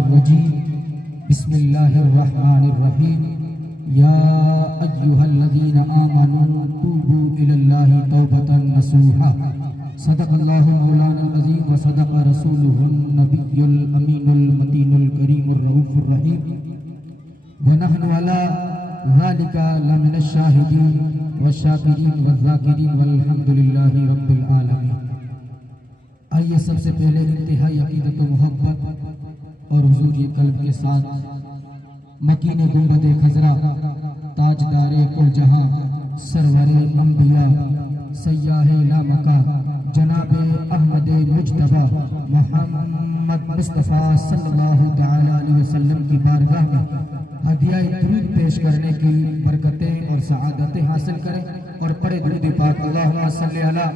الرجيم بسم الله الرحمن الرحيم يا أيها الذين آمنوا توبوا إلى الله توبة نصوحا صدق الله مولانا العظيم وصدق رسوله النبي الأمين المتين الكريم الرؤوف الرحيم ونحن على ذلك لمن الشاهدين والشاكرين والذاكرين والحمد لله رب العالمين۔ آئیے سب سے پہلے انتہائی عقیدت و محبت اور حضور قلب کے ساتھ مکین گنبد خضرا تاجدار کل جہاں سرور انبیاء سیاح لامکہ جناب احمد مجتبی محمد مصطفیٰ صلی اللہ تعالی علیہ وسلم کی بارگاہ میں ہدیہ درود پیش کرنے کی برکتیں اور سعادتیں حاصل کریں اور پڑھے درود پاک اللہم صلی علی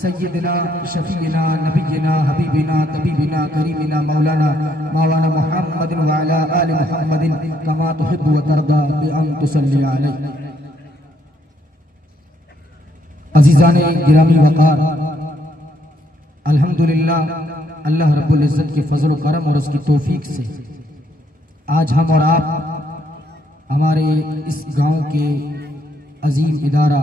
سیدنا شفیعنا نبینا حبیبنا طبیبنا کریمنا مولانا محمد وعلی آل محمد کما تحب و ترضى بأن تصلی علیہ۔ عزیزان گرامی وقار، الحمدللہ اللہ رب العزت کی فضل و کرم اور اس کی توفیق سے آج ہم اور آپ ہمارے اس گاؤں کے عظیم ادارہ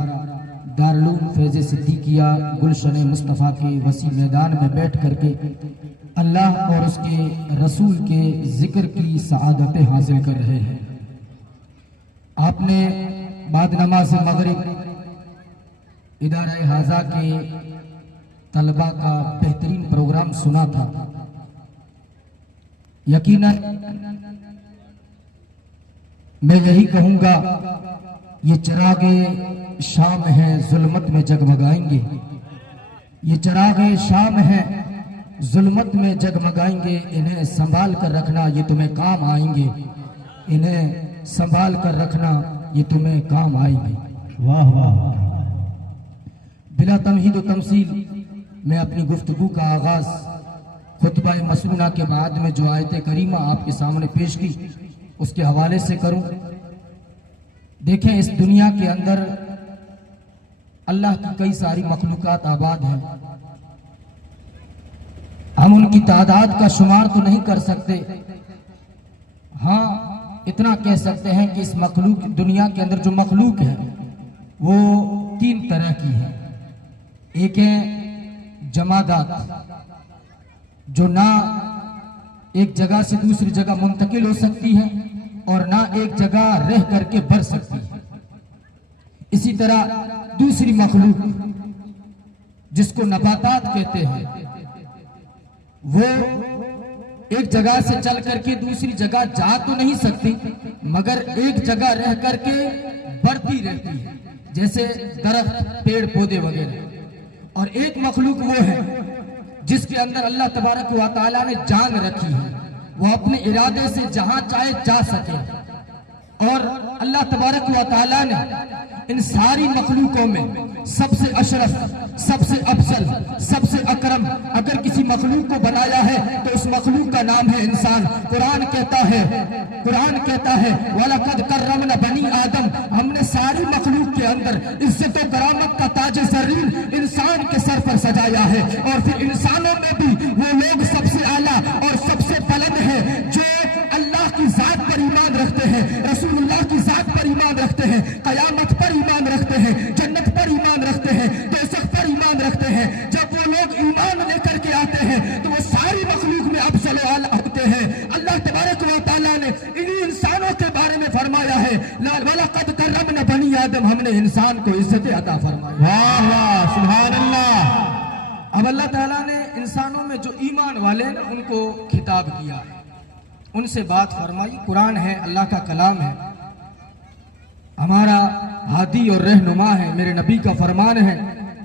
دارالعلوم فیض صدیقیہ گلشن مصطفیٰ کے وسیع میدان میں بیٹھ کر کے اللہ اور اس کے رسول کے ذکر کی سعادتیں حاصل کر رہے ہیں۔ آپ نے بعد نماز مغرب ادارہ حاضہ کے طلبہ کا بہترین پروگرام سنا تھا۔ یقیناً میں یہی کہوں گا، یہ چراغ شام ہیں ظلمت میں جگمگائیں گے، یہ چراغ شام ہیں ظلمت میں جگمگائیں گے، انہیں سنبھال کر رکھنا یہ تمہیں کام آئیں گے، انہیں سنبھال کر رکھنا یہ تمہیں کام آئیں گے۔ واہ واہ۔ بلا تمہید و تمثیل میں اپنی گفتگو کا آغاز خطبہ مسنونہ کے بعد میں جو آیت کریمہ آپ کے سامنے پیش کی اس کے حوالے سے کروں۔ دیکھیں، اس دنیا کے اندر اللہ کی کئی ساری مخلوقات آباد ہیں، ہم ان کی تعداد کا شمار تو نہیں کر سکتے، ہاں اتنا کہہ سکتے ہیں کہ اس مخلوق دنیا کے اندر جو مخلوق ہے وہ تین طرح کی ہے۔ ایک ہے جمادات، جو نہ ایک جگہ سے دوسری جگہ منتقل ہو سکتی ہے اور نہ ایک جگہ رہ کر کے بڑھ سکتی ہے۔ اسی طرح دوسری مخلوق جس کو نباتات کہتے ہیں، وہ ایک جگہ سے چل کر کے دوسری جگہ جا تو نہیں سکتی مگر ایک جگہ رہ کر کے بڑھتی رہتی ہے، جیسے درخت، پیڑ پودے وغیرہ۔ اور ایک مخلوق وہ ہے جس کے اندر اللہ تبارک و تعالیٰ نے جان رکھی ہے، وہ اپنے ارادے سے جہاں چاہے جا سکے۔ اور اللہ تبارک و تعالیٰ نے ان ساری مخلوقوں میں سب سے اشرف، سب سے افضل، سب سے اکرم اگر کسی مخلوق کو بنایا ہے تو اس مخلوق کا نام ہے انسان۔ قرآن کہتا ہے وَلَقَدْ كَرَّمْنَا بَنِي آدم، ہم نے ساری مخلوق کے اندر عزت و کرامت کا تاج زرین انسان کے سر پر سجایا ہے۔ اور پھر انسانوں میں بھی وہ لوگ سب سے اعلیٰ اور سب سے بلند ہیں جو اللہ کی ذات پر ایمان رکھتے ہیں، رسول اللہ کی ذات پر ایمان رکھتے ہیں، قیامت پر ایمان رکھتے ہیں، جنت پر ایمان رکھتے ہیں، دوزخ پر ایمان رکھتے ہیں۔ جب وہ لوگ ایمان لے کر کے آتے ہیں تو وہ ساری مخلوق میں افضل و اعلیٰ ہوتے ہیں۔ اللہ تبارک و تعالیٰ نے انہی انسانوں کے بارے میں فرمایا ہے وَلَقَدْ كَرَّمْنَا بَنِي آدم، ہم نے انسان کو عزت عطا فرمائی۔ واہ واہ، سبحان اللہ۔ اب اللہ تعالیٰ نے انسانوں میں جو ایمان والے ہیں ان کو خطاب کیا ہے، ان سے بات فرمائی۔ قرآن ہے، اللہ کا کلام ہے، ہمارا ہادی اور رہنما ہے، میرے نبی کا فرمان ہے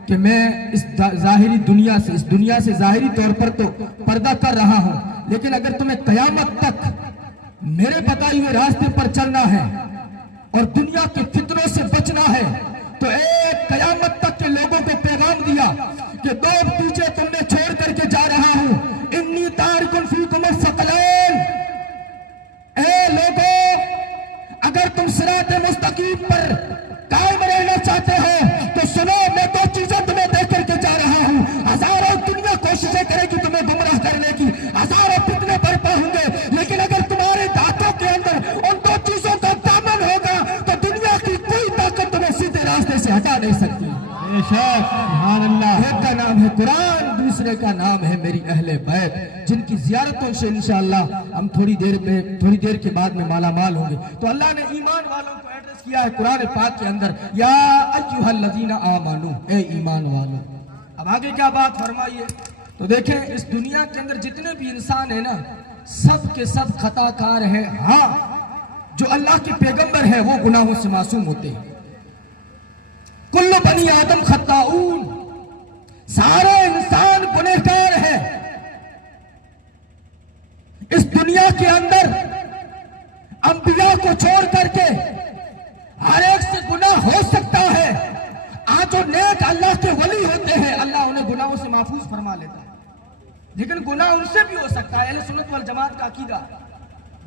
کہ میں اس ظاہری دنیا سے ظاہری طور پر تو پردہ کر رہا ہوں، لیکن اگر تمہیں قیامت تک میرے بتائے ہوئے راستے پر چلنا ہے اور دنیا کے فتنوں سے بچنا ہے تو ایک قیامت تک کے لوگوں کو پیغام دیا کہ دو پیچھے تم نے چھوڑ کر کے جا رہا ہوں، انی تارکن فیکم الثقلین۔ اے لوگوں، اگر تم صراط مستقیم پر قائم رہنا چاہتے ہو تو سنو، میں دو چیزیں تمہیں دے کر کے جا رہا ہوں۔ ہزاروں دنیا کوششیں کرے گی تمہیں گمراہ کرنے کی، ہزاروں فتنے برپا ہوں گے، لیکن قرآن دوسرے کا نام ہے میری اہل بیت، جن کی زیارتوں سے انشاءاللہ ہم تھوڑی دیر کے بعد میں مالا مال ہوں گے۔ تو اللہ نے ایمان والوں کو ایڈریس کیا ہے قرآن پاک کے اندر، یا ایھا الذین آمنو، اے ایمان والوں۔ اب آگے کیا بات فرمائیے؟ تو دیکھیں اس دنیا کے اندر جتنے بھی انسان ہیں نا، سب کے سب خطا کار ہیں۔ ہاں، جو اللہ کے پیغمبر ہیں وہ گناہوں سے معصوم ہوتے ہیں۔ کل بنی آدم خطاؤن، سارے انسان گنہگار ہیں۔ اس دنیا کے اندر انبیاء کو چھوڑ کر کے ہر ایک سے گناہ ہو سکتا ہے۔ آج جو نیک اللہ کے ولی ہوتے ہیں اللہ انہیں گناہوں سے محفوظ فرما لیتا ہے، لیکن گناہ ان سے بھی ہو سکتا ہے۔ اہل سنت والجماعت کا عقیدہ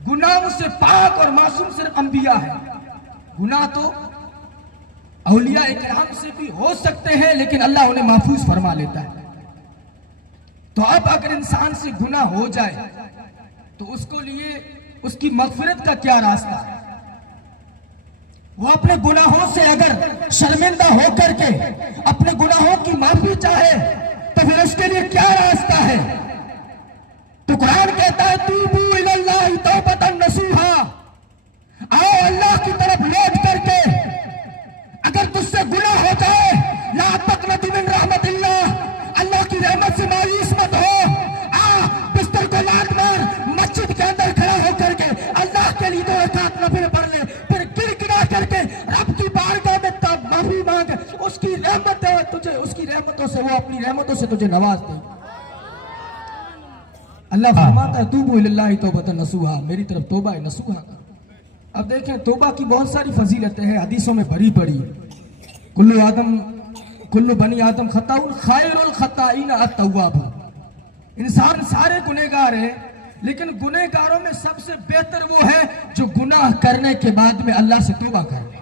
گناہوں سے پاک اور معصوم صرف انبیاء ہیں۔ گناہ تو اولیاء کرام سے بھی ہو سکتے ہیں لیکن اللہ انہیں محفوظ فرما لیتا ہے۔ تو اب اگر انسان سے گناہ ہو جائے تو اس کو لیے اس کی مغفرت کا کیا راستہ ہے؟ وہ اپنے گناہوں سے اگر شرمندہ ہو کر کے اپنے گناہوں کی معافی چاہے تو پھر اس کے لیے کیا راستہ ہے؟ تو قرآن کہتا ہے توبو الی اللہ توبۃ نصوحا، آؤ اللہ کی طرف لوٹ کر کے اگر تجھ سے گناہ ہو جائے لا تقنط من رحمت اللہ کی رحمت سے مایوس مت ہو، بستر کو لات مار، مسجد کے اندر کھڑا ہو کر کے اللہ کے لیے 2 رکعت نفل پڑھ لے، پھر گر گڑا کر کے رب کی بارگاہ میں معافی مانگ، اس کی رحمت ہے تجھے، اس کی رحمتوں سے وہ اپنی رحمتوں سے تجھے نواز دے۔ اللہ فرماتا ہے توبو الی اللہ توبۃ نصوحا، میری طرف توبہ نصوحا کا۔ اب دیکھیں توبہ کی بہت ساری فضیلتیں ہیں، حدیثوں میں بھری پڑی۔ کل بنی آدم خطاؤن خیر الخطائین التواب، انسان سارے گنہگار ہیں لیکن گنہگاروں میں سب سے بہتر وہ ہے جو گناہ کرنے کے بعد میں اللہ سے توبہ کر لے۔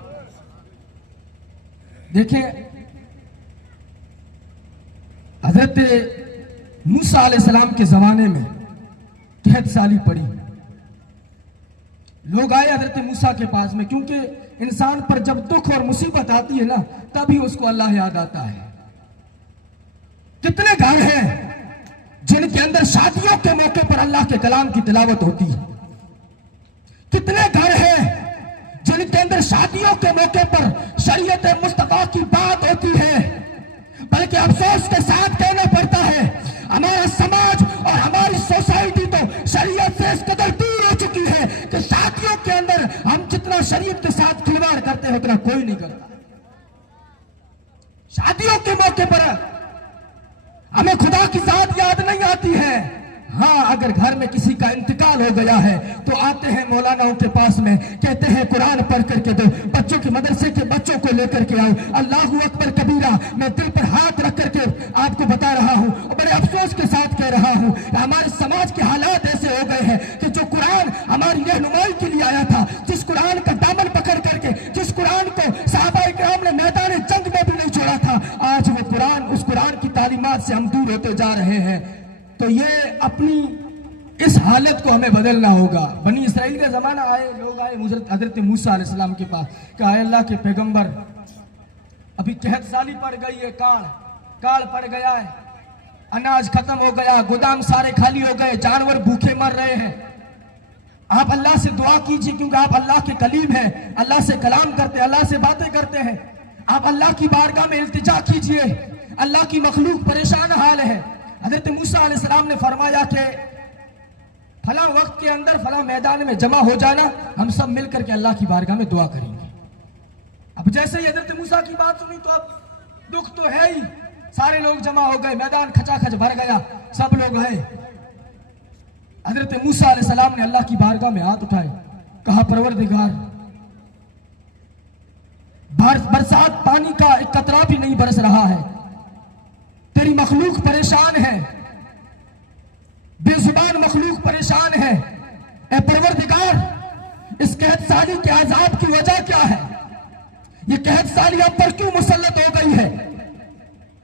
دیکھیں حضرت موسیٰ علیہ السلام کے زمانے میں قحط سالی پڑی، لوگ آئے حضرت موسیٰ کے پاس میں، کیونکہ انسان پر جب دکھ اور مصیبت آتی ہے نا تبھی اس کو اللہ یاد آتا ہے۔ کتنے گھر ہیں جن کے اندر شادیوں کے موقع پر اللہ کے کلام کی تلاوت ہوتی ہے، کتنے گھر ہیں جن کے اندر شادیوں کے موقع پر شریعت مصطفیٰ کی بات ہوتی ہے، بلکہ افسوس کے ساتھ کہنا پڑتا ہے ہمارا سماج اور ہماری سوسائٹی تو شریعت سے اس قدر دور ہو چکی ہے کہ شادیوں کے اندر ہم جتنا شریعت کے ساتھ کھلواڑ کرتے ہیں اتنا کوئی نہیں کرتا۔ شادیوں کے موقع پر ہمیں خدا کی ذات یاد نہیں آتی ہے۔ ہاں اگر گھر میں کسی کا انتقال ہو گیا ہے تو آتے ہیں مولاناؤں کے پاس میں، کہتے ہیں قرآن پڑھ کر کے دو، بچوں کے مدرسے کے بچوں کو لے کر کے آؤ، اللہ اکبر کبیرہ۔ میں دل پر ہاتھ رکھ کر کے آپ کو بتا رہا ہوں اور بڑے افسوس کے ساتھ کہہ رہا ہوں، ہمارے سماج کے حالات ایسے ہو گئے ہیں کہ جو قرآن ہماری رہنمائی کے لیے آیا تھا، جس قرآن کا دامن پکڑ کر کے، جس قرآن کو صحابہ کرام نے میدان جنگ میں بھی نہیں چھوڑا تھا، آج وہ قرآن، اس قرآن کی تعلیمات سے ہم دور ہوتے جا رہے ہیں۔ تو یہ اپنی اس حالت کو ہمیں بدلنا ہوگا۔ بنی اسرائیل کا زمانہ آئے، لوگ آئے حضرت موسیٰ علیہ السلام کے پاس، کہا اے اللہ کے پیغمبر ابھی قحط سالی پڑ گئی ہے، کال پڑ گیا ہے، اناج ختم ہو گیا، گودام سارے خالی ہو گئے، جانور بھوکے مر رہے ہیں، آپ اللہ سے دعا کیجئے کیونکہ آپ اللہ کے کلیم ہیں، اللہ سے کلام کرتے ہیں، اللہ سے باتیں کرتے ہیں، آپ اللہ کی بارگاہ میں التجا کیجئے، اللہ کی مخلوق پریشان حال ہے۔ حضرت موسیٰ علیہ السلام نے فرمایا کہ فلاں وقت کے اندر فلاں میدان میں جمع ہو جانا، ہم سب مل کر کے اللہ کی بارگاہ میں دعا کریں گے۔ اب جیسے ہی حضرت موسیٰ کی بات سنی تو اب دکھ تو ہے ہی، سارے لوگ جمع ہو گئے، میدان کھچا کھچ بھر گیا، سب لوگ آئے۔ حضرت موسیٰ علیہ السلام نے اللہ کی بارگاہ میں ہاتھ اٹھائے، کہا پروردگار برسات پانی کا ایک قطرہ بھی نہیں برس رہا ہے، تیری مخلوق پریشان ہے، بے زبان مخلوق پریشان ہے، اے پروردگار اس قحط سالی کے عذاب کی وجہ کیا ہے؟ یہ قحط سالی اب پر کیوں مسلط ہو گئی ہے؟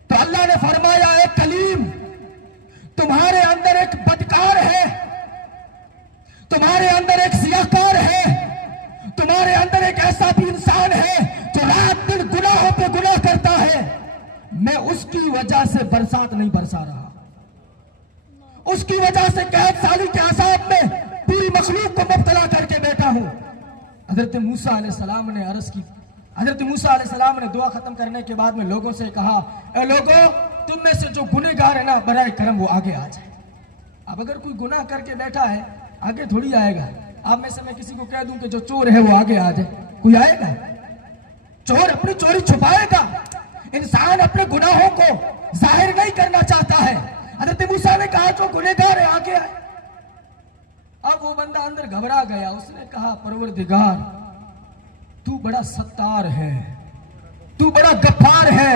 تو اللہ نے فرمایا اے کلیم، تمہارے اندر ایک بدکار ہے، تمہارے اندر ایک سیاہکار ہے، تمہارے اندر ایک ایسا بھی انسان ہے جو رات دن گناہوں پہ گناہ کرتا ہے، میں اس کی وجہ سے برسات نہیں برسا رہا، اس کی وجہ سے قید سالی کے عذاب میں پوری مخلوق کو مبتلا کر کے بیٹھا ہوں۔ حضرت موسیٰ علیہ السلام نے عرض کی، حضرت موسیٰ علیہ السلام نے دعا ختم کرنے کے بعد میں لوگوں سے کہا، اے لوگوں، تم میں سے جو گنہگار ہے نا، برائے کرم وہ آگے آ جائے۔ اب اگر کوئی گناہ کر کے بیٹھا ہے آگے تھوڑی آئے گا۔ آپ میں سے میں کسی کو کہہ دوں کہ جو چور ہے وہ آگے آ جائے، کوئی آئے گا؟ چور اپنی چوری چھپائے گا، انسان اپنے گناہوں کو ظاہر نہیں کرنا چاہتا ہے۔ حضرت موسیٰ نے کہا جو گنہگار ہے آگے آئے۔ اب وہ بندہ اندر گھبرا گیا، اس نے کہا پروردگار تو بڑا ستار ہے، تو بڑا غفار ہے،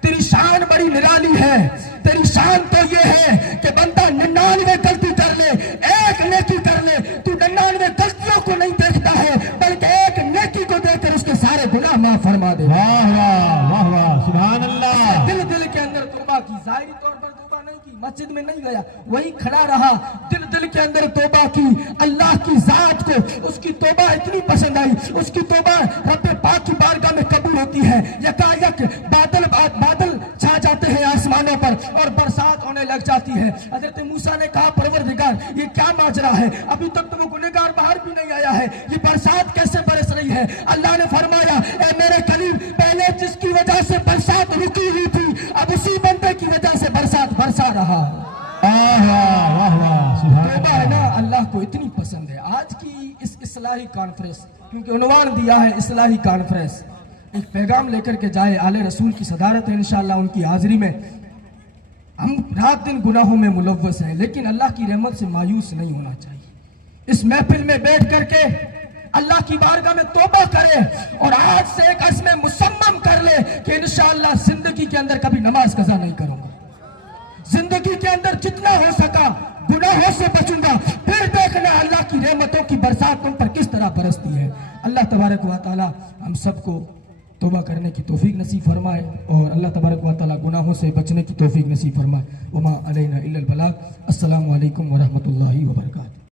تیری شان بڑی نرالی ہے۔ تیری شان تو یہ ہے کہ بندہ 99 غلطی کر لے، ایک نیکی کر لے، تو 99 غلطیوں کو نہیں دیکھتا ہے بلکہ ایک نیکی کو دیکھ کر اس کے سارے گناہ معاف فرما دے۔ واہ واہ واہ واہ، سبحان اللہ۔ دل دل کے اندر توبہ کی، ظاہری طور پر توبہ نہیں کی، مسجد میں نہیں گیا، وہی کھڑا رہا، دل دل کے اندر توبہ کی۔ اللہ کی ذات کو اس کی توبہ اتنی پسند آئی، اس کی توبہ رب پاک کی بارگاہ میں قبول ہوتی ہے۔ یکایک بادل چھا جاتے ہیں آسمانوں پر اور برسات ہونے لگ جاتی ہے۔ حضرت موسیٰ نے کہا پروردگار یہ کیا ماجرا ہے، ابھی تک تو وہ گنہگار باہر بھی نہیں آیا ہے، یہ برسات کیسے برس رہی ہے؟ اللہ نے فرمایا اے میرے کلیم، پہلے جس کی وجہ سے برسات رکی ہوئی تھی اب اسی بندے کی وجہ سے برسات برسا رہا ہے۔ واہ واہ، سبحان توبہ ہے نا اللہ کو اتنی پسند ہے۔ آج کی اس اصلاحی کانفرنس، کیونکہ عنوان دیا ہے اصلاحی کانفرنس، ایک پیغام لے کر کے جائے، آل رسول کی صدارت ہے انشاءاللہ ان کی حاضری میں۔ ہم رات دن گناہوں میں ملوث ہیں لیکن اللہ کی رحمت سے مایوس نہیں ہونا چاہیے۔ اس محفل میں بیٹھ کر کے اللہ کی بارگاہ میں توبہ کرے اور آج سے ایک عزم مصمم کر لے کہ انشاءاللہ زندگی کے اندر کبھی نماز قضا نہیں کروں گا، زندگی کے اندر جتنا ہو سکا گناہوں سے بچوں گا، پھر دیکھنا اللہ کی رحمتوں کی برسات تم پر کس طرح برستی ہے۔ اللہ تبارک و تعالی ہم سب کو توبہ کرنے کی توفیق نصیب فرمائے اور اللہ تبارک و تعالی گناہوں سے بچنے کی توفیق نصیب فرمائے۔ وما علینا الا البلاغ۔ السلام علیکم ورحمۃ اللہ وبرکاتہ۔